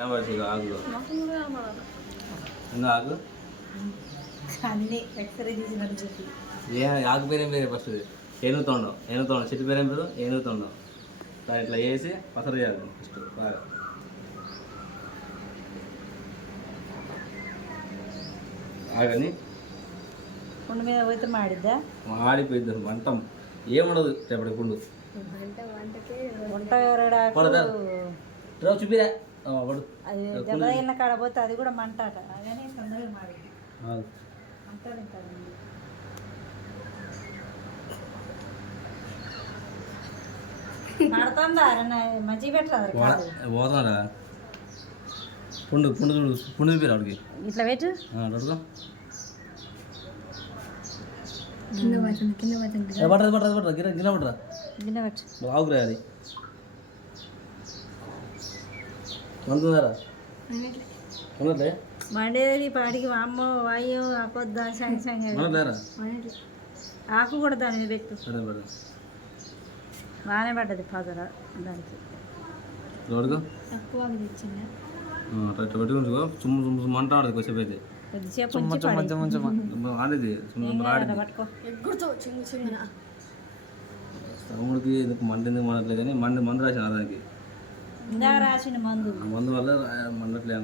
ఆకు ఆకు అన్నీ ఎక్స్రే తీసినట్టు చెప్పి ఏ ఆకు పేరేం పేరు ఫస్ట్ ఏనుగుతోండం చెట్టు పేరేం పేరు ఏనుగుతోండం ఇట్లా వేసి పసరు చేయాలి ఫస్ట్ బాగా ఆగని కుండ మీద పోతే మాడిద్దా మాడిపోయిద్ది వంటం ఏముండదు రేపటి కుండు వంట ఎవరడాకు చూపిరా పడు అది దెబ్బ తగిలిన కాడ పోతే అది కూడా మంట అట అలానే తొందరగా మాడింది అంతా తింటారు మాడుతుందా మంచిగా పెట్టరా పోతారా పుండు పుండు చూడు పుండు చూపిరా వాడికి ఇట్లా పెట్టు అడుగు గిన్నె పట్టదు గిన్నె పట్టరా గిన్నె పెట్టు ఆగురా అది అందుతున్నారా ఉండట్లే మండేది పాటికి అమ్మ వాయు ఆకొద్దా సంగ ఉండట్లేరా ఆకు కూడా దాని మీద పెట్టు సరే పడ బాగానే పడ్డది పదర దానికి అడుగు తక్కువ తెచ్చిందా పెట్టుకుంటుకో చుమ్ము చుమ్ము చుమ్ము అంట ఆడదు కొద్దిసేపు అయితే కొద్దిసేపు ఆడేది పట్టుకో తమ్ముడికి ఎందుకు మంట ఎందుకు మండట్లే కానీ మందు రాసిన దానికి ఇందాక రాసిన మందు మందు వల్ల మండట్లే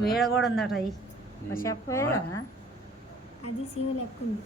వేడ కూడా ఉందట అవి చెప్పేదా అది సీమ లెక్క ఉంది